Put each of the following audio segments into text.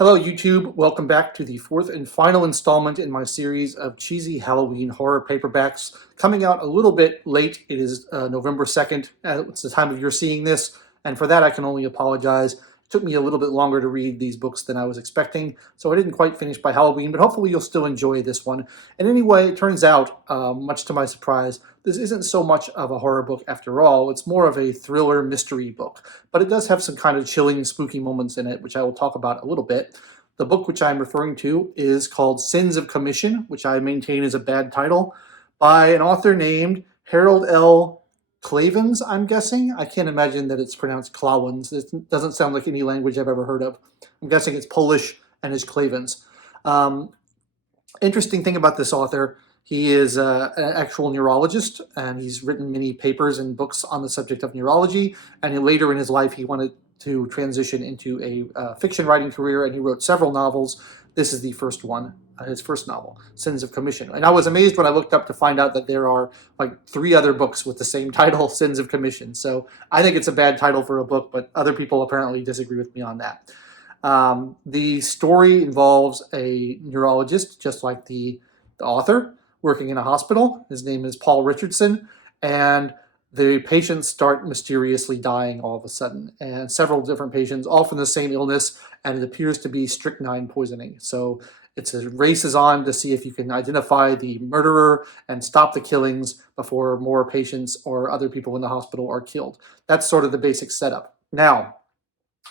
Hello, YouTube. Welcome back to the fourth and final installment in my series of cheesy Halloween horror paperbacks. Coming out a little bit late. It is November 2nd. It's the time of year seeing this, and for that I can only apologize. It took me a little bit longer to read these books than I was expecting, so I didn't quite finish by Halloween, but hopefully you'll still enjoy this one. And anyway, it turns out, much to my surprise, this isn't so much of a horror book after all. It's more of a thriller mystery book, but it does have some kind of chilling, spooky moments in it, which I will talk about a little bit. The book which I'm referring to is called Sins of Commission, which I maintain is a bad title, by an author named Harold L. Klawans, I'm guessing. I can't imagine that it's pronounced Klawans. It doesn't sound like any language I've ever heard of. I'm guessing it's Polish and is Klawans. Interesting thing about this author, he is an actual neurologist, and he's written many papers and books on the subject of neurology, and later in his life he wanted to transition into a fiction writing career, and he wrote several novels. This is the first one, his first novel, Sins of Commission. And I was amazed when I looked up to find out that there are like 3 other books with the same title, Sins of Commission. So I think it's a bad title for a book, but other people apparently disagree with me on that. The story involves a neurologist, just like the author, working in a hospital. His name is Paul Richardson, and the patients start mysteriously dying all of a sudden, and several different patients, all from the same illness, and it appears to be strychnine poisoning. So it's a race is on to see if you can identify the murderer and stop the killings before more patients or other people in the hospital are killed. That's sort of the basic setup. Now,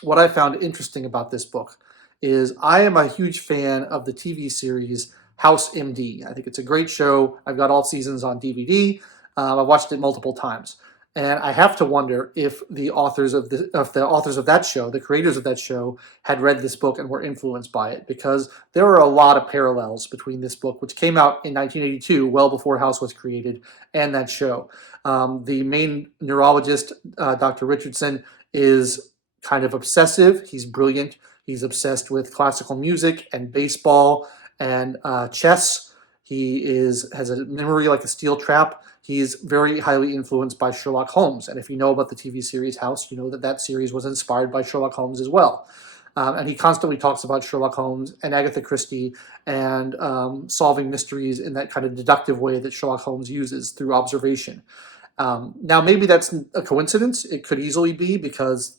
what I found interesting about this book is I am a huge fan of the TV series House MD. I think it's a great show. I've got all seasons on DVD. I've watched it multiple times, and I have to wonder if the authors of that show, the creators of that show, had read this book and were influenced by it, because there are a lot of parallels between this book, which came out in 1982, well before House was created, and that show. The main neurologist, Dr. Richardson, is kind of obsessive. He's brilliant. He's obsessed with classical music and baseball and chess. He has a memory like a steel trap. He's very highly influenced by Sherlock Holmes. And if you know about the TV series House, you know that that series was inspired by Sherlock Holmes as well. And he constantly talks about Sherlock Holmes and Agatha Christie and solving mysteries in that kind of deductive way that Sherlock Holmes uses through observation. Now, maybe that's a coincidence. It could easily be because,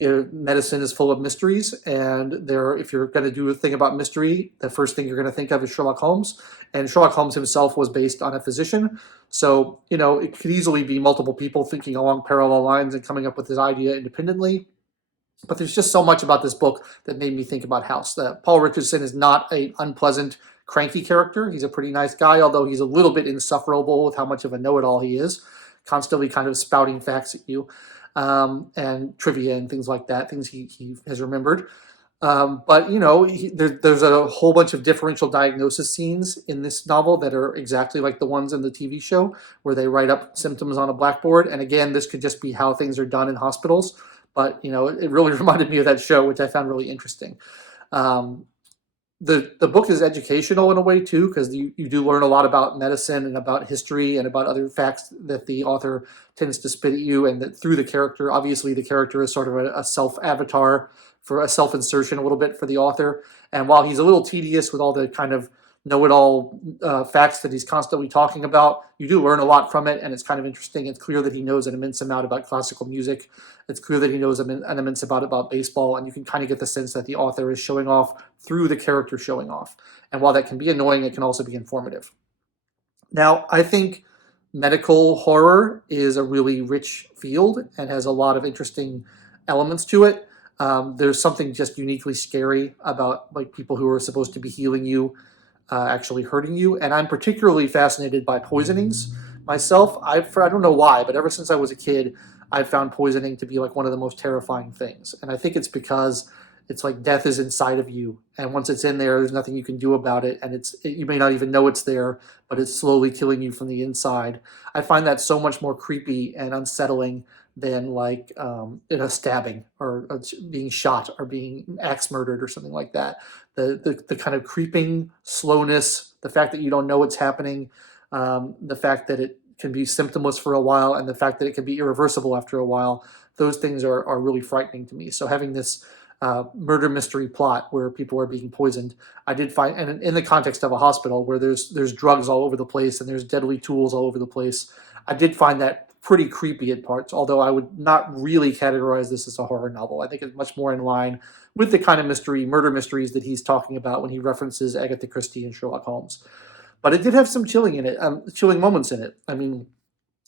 medicine is full of mysteries, and if you're going to do a thing about mystery, the first thing you're going to think of is Sherlock Holmes. And Sherlock Holmes himself was based on a physician. So, it could easily be multiple people thinking along parallel lines and coming up with this idea independently. But there's just so much about this book that made me think about House. Paul Richardson is not an unpleasant, cranky character. He's a pretty nice guy, although he's a little bit insufferable with how much of a know-it-all he is, constantly kind of spouting facts at you, and trivia and things like that, things he has remembered. But there's a whole bunch of differential diagnosis scenes in this novel that are exactly like the ones in the TV show, where they write up symptoms on a blackboard. And again, this could just be how things are done in hospitals, but it really reminded me of that show, which I found really interesting. The book is educational in a way too, because you do learn a lot about medicine and about history and about other facts that the author tends to spit at you, and that through the character. Obviously, the character is sort of a self-avatar for a self-insertion a little bit for the author. And while he's a little tedious with all the kind of know-it-all facts that he's constantly talking about, you do learn a lot from it, and it's kind of interesting. It's clear that he knows an immense amount about classical music. It's clear that he knows an immense amount about baseball, and you can kind of get the sense that the author is showing off through the character showing off. And while that can be annoying, it can also be informative. Now, I think medical horror is a really rich field and has a lot of interesting elements to it. There's something just uniquely scary about like people who are supposed to be healing you actually hurting you. And I'm particularly fascinated by poisonings myself. I don't know why, but ever since I was a kid, I've found poisoning to be like one of the most terrifying things. And I think it's because it's like death is inside of you. And once it's in there, there's nothing you can do about it. And you may not even know it's there, but it's slowly killing you from the inside. I find that so much more creepy and unsettling than like stabbing or being shot or being axe murdered or something like that. The kind of creeping slowness, the fact that you don't know what's happening, the fact that it can be symptomless for a while, and the fact that it can be irreversible after a while, those things are really frightening to me. So having this murder mystery plot where people are being poisoned. I did find, and in the context of a hospital where there's drugs all over the place and there's deadly tools all over the place, I did find that pretty creepy at parts. Although I would not really categorize this as a horror novel. I think it's much more in line with the kind of murder mysteries that he's talking about when he references Agatha Christie and Sherlock Holmes. But it did have some chilling moments in it. I mean,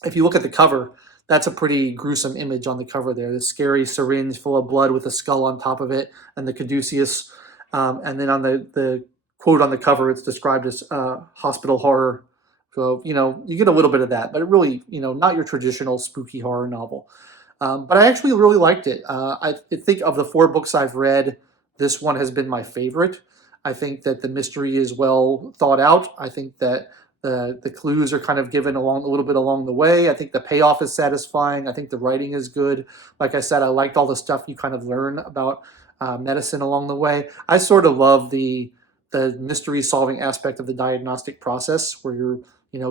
if you look at the cover, that's a pretty gruesome image on the cover there. The scary syringe full of blood with a skull on top of it, and the caduceus. And then on the quote on the cover, it's described as hospital horror. So, you get a little bit of that, but it really, not your traditional spooky horror novel. But I actually really liked it. I think of the 4 books I've read, this one has been my favorite. I think that the mystery is well thought out. I think that the clues are kind of given a little bit along the way. I think the payoff is satisfying. I think the writing is good. Like I said, I liked all the stuff you kind of learn about medicine along the way. I sort of love the mystery solving aspect of the diagnostic process where you're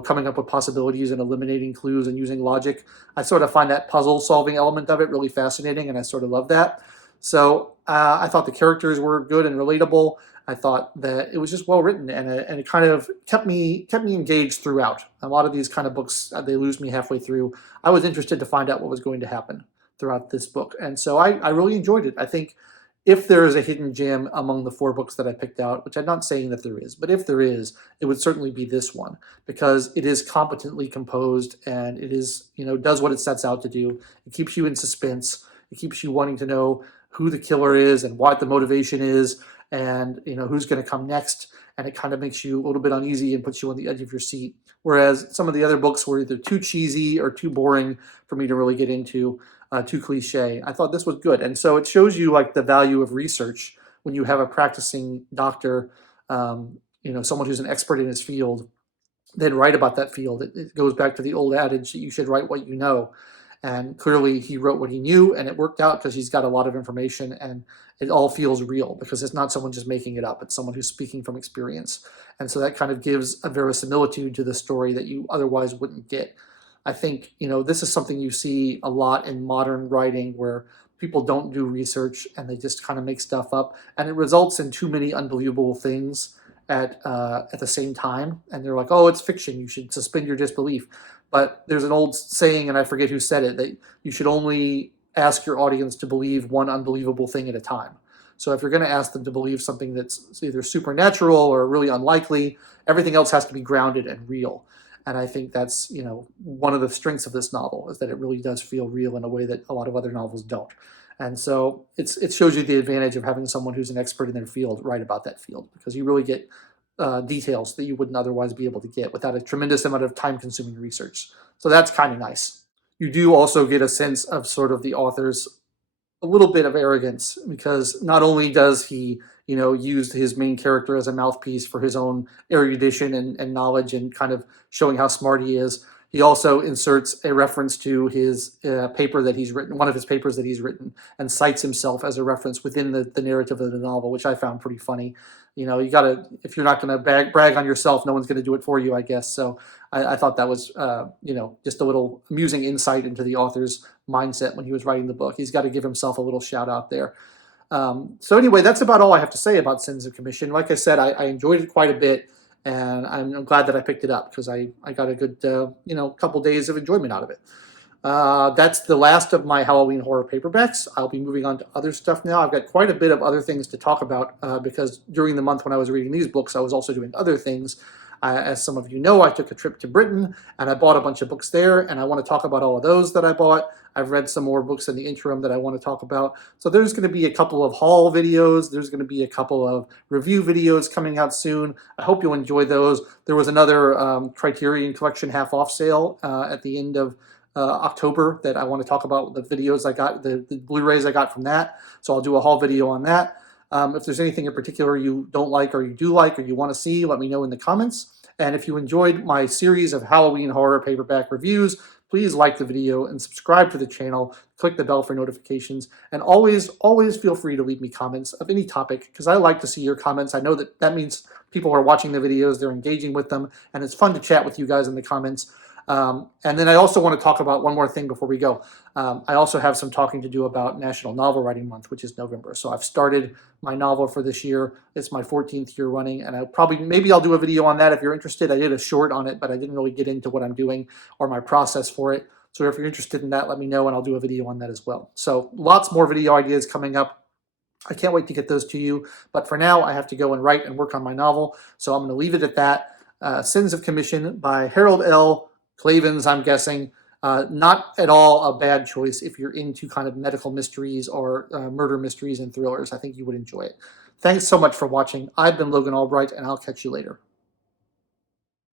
coming up with possibilities and eliminating clues and using logic. I sort of find that puzzle solving element of it really fascinating, and I sort of love that. So I thought the characters were good and relatable. I thought that it was just well written, and it kind of kept me engaged throughout. A lot of these kind of books, they lose me halfway through. I was interested to find out what was going to happen throughout this book, and so I really enjoyed it. I think if there is a hidden gem among the 4 books that I picked out, which I'm not saying that there is, but if there is, it would certainly be this one, because it is competently composed and it is, does what it sets out to do. It keeps you in suspense. It keeps you wanting to know who the killer is and what the motivation is, and who's going to come next, and it kind of makes you a little bit uneasy and puts you on the edge of your seat. Whereas some of the other books were either too cheesy or too boring for me to really get into, too cliche. I thought this was good, and so it shows you like the value of research when you have a practicing doctor, someone who's an expert in his field, then write about that field. It goes back to the old adage that you should write what you know. And clearly he wrote what he knew, and it worked out because he's got a lot of information, and it all feels real because it's not someone just making it up. It's someone who's speaking from experience. And so that kind of gives a verisimilitude to the story that you otherwise wouldn't get. I think, this is something you see a lot in modern writing where people don't do research and they just kind of make stuff up, and it results in too many unbelievable things at the same time. And they're like, oh, it's fiction. You should suspend your disbelief. But there's an old saying, and I forget who said it, that you should only ask your audience to believe one unbelievable thing at a time. So if you're going to ask them to believe something that's either supernatural or really unlikely, everything else has to be grounded and real. And I think that's, one of the strengths of this novel is that it really does feel real in a way that a lot of other novels don't. And so it shows you the advantage of having someone who's an expert in their field write about that field, because you really get details that you wouldn't otherwise be able to get without a tremendous amount of time-consuming research. So that's kind of nice. You do also get a sense of sort of the author's a little bit of arrogance, because not only does he, use his main character as a mouthpiece for his own erudition and knowledge and kind of showing how smart he is, he also inserts a reference to his paper that he's written, one of his papers that he's written, and cites himself as a reference within the narrative of the novel, which I found pretty funny. You gotta, if you're not going to brag on yourself, no one's going to do it for you, I guess. So I thought that was, just a little amusing insight into the author's mindset when he was writing the book. He's got to give himself a little shout out there. So anyway, that's about all I have to say about Sins of Commission. Like I said, I enjoyed it quite a bit, and I'm glad that I picked it up because I got a good, couple days of enjoyment out of it. That's the last of my Halloween horror paperbacks. I'll be moving on to other stuff now. I've got quite a bit of other things to talk about because during the month when I was reading these books, I was also doing other things. As some of you know, I took a trip to Britain and I bought a bunch of books there, and I want to talk about all of those that I bought. I've read some more books in the interim that I want to talk about. So there's going to be a couple of haul videos. There's going to be a couple of review videos coming out soon. I hope you'll enjoy those. There was another Criterion Collection half-off sale at the end of October that I want to talk about, the videos I got, the Blu-rays I got from that. So I'll do a haul video on that. If there's anything in particular you don't like or you do like or you want to see, let me know in the comments. And if you enjoyed my series of Halloween horror paperback reviews, please like the video and subscribe to the channel. Click the bell for notifications. And always feel free to leave me comments of any topic, because I like to see your comments. I know that means people are watching the videos, they're engaging with them, and it's fun to chat with you guys in the comments. And then I also want to talk about one more thing before we go. I also have some talking to do about National Novel Writing Month, which is November. So I've started my novel for this year. It's my 14th year running, and maybe I'll do a video on that if you're interested. I did a short on it, but I didn't really get into what I'm doing or my process for it. So if you're interested in that, let me know, and I'll do a video on that as well. So lots more video ideas coming up. I can't wait to get those to you. But for now, I have to go and write and work on my novel. So I'm going to leave it at that. Sins of Commission by Harold L. Klawans, I'm guessing. Not at all a bad choice if you're into kind of medical mysteries or murder mysteries and thrillers. I think you would enjoy it. Thanks so much for watching. I've been Logan Albright, and I'll catch you later.